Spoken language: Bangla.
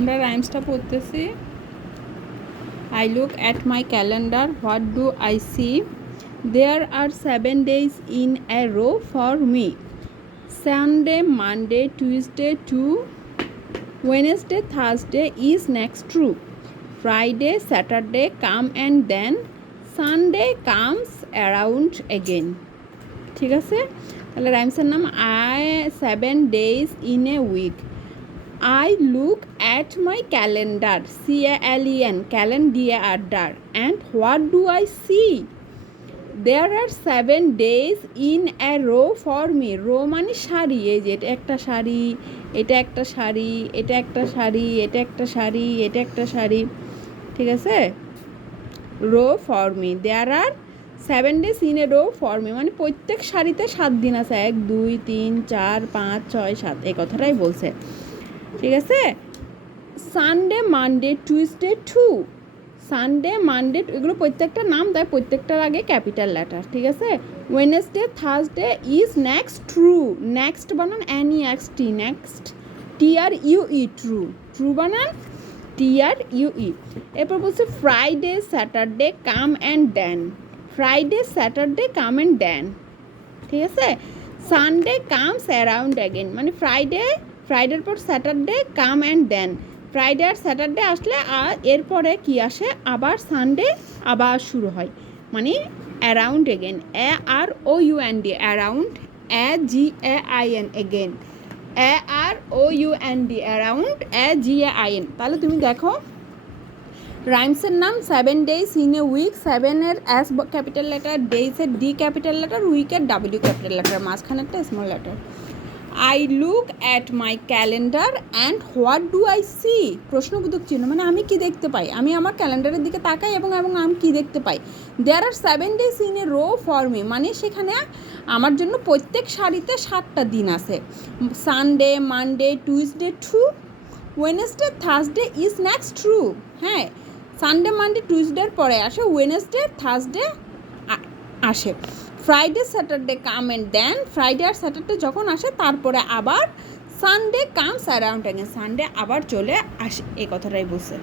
আমরা রাইমসটা পড়তেছি। I look at my calendar. What do I see? There are 7 days in a row for me. Sunday, Monday, Tuesday to Wednesday, Thursday is next true. Friday, Saturday come and then Sunday comes around again. ঠিক আছে, তাহলে রাইমসের নাম I 7 days in a week. I look at my calendar, CALEN, calendar, and what do I see? There are 7 days in a row for me. Row মানে শাড়ি, এই যে এটা একটা শাড়ি, এটা একটা শাড়ি, এটা একটা শাড়ি, এটা একটা শাড়ি, এটা একটা শাড়ি, ঠিক আছে? Row for me, there are 7 days in a row for me, মানে প্রত্যেক শাড়িতে 7 দিন আছে, 1 2 3 4 5 6 7, এই কথাটাই বলছে, ঠিক আছে? Sunday, Monday, Tuesday, true, Sunday, Monday, এগুলো প্রত্যেকটা নাম, তাই প্রত্যেকটার আগে ক্যাপিটাল লেটার, ঠিক আছে? Wednesday, Thursday is next true, next বানান NEXT, next TRUE, true, true বানান TRUE। এরপর বলছে Friday, Saturday come and then, Friday, Saturday come and then, ঠিক আছে? সানডে কামস অ্যারাউন্ড অ্যাগেন, মানে ফ্রাইডের পর Saturday come and then, Friday আর স্যাটারডে আসলে আর এরপরে কি আসে, আবার সানডে আবার শুরু হয়, মানে around again, AROUND, around, AGAIN, again, AROUND, around, AGAIN। তাহলে তুমি দেখো রাইমসের নাম 7 days in a week, 7 এর S ক্যাপিটাল লেটার, ডেইসের D ক্যাপিটাল লেটার, উইকের W ক্যাপিটাল লেটার, মাঝখানে একটা small letter. I look at my calendar and what do I see? প্রশ্নবোধক চিহ্ন, মানে আমি কি দেখতে পাই, আমি আমার ক্যালেন্ডারের দিকে তাকাই এবং আমি কি দেখতে পাই। There are 7 days in a row for me, মানে সেখানে আমার জন্য প্রত্যেক সারিতে 7টা দিন আছে। Sunday, Monday, Tuesday, true, Wednesday, Thursday is next true. হ্যাঁ, সানডে, মানডে, টুইসডের পরে আসে ওয়েনেসডে, থার্সডে আসে। Friday, Saturday come and then, Friday আর স্যাটারডে যখন আসে তারপরে আবার Sunday comes around again, Sunday আবার চলে আসে, এই কথাটাই বলছে।